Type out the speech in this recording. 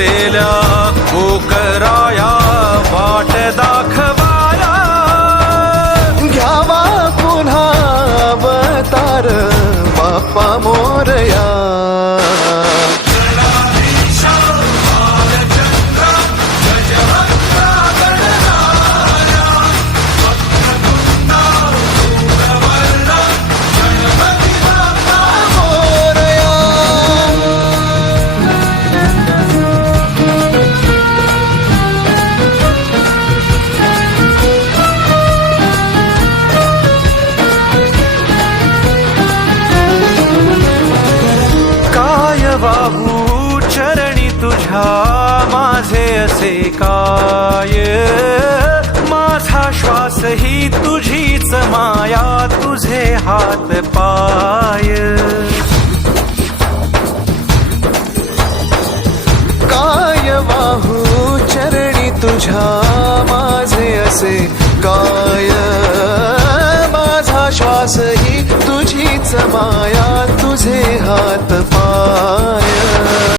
झुकलेल्या गोकराया वाट दाखवाया. घ्यावा पुन्हा अवतार बाप्पा मोरया. वाहू चरणी तुझ्या माझे असे काय. माझा श्वास ही तुझीच माया तुझे हात पाय. काय वाहू चरणी तुझ्या माझे असे काय. माझा श्वास ही तुझीच माया तुझे हात पाय.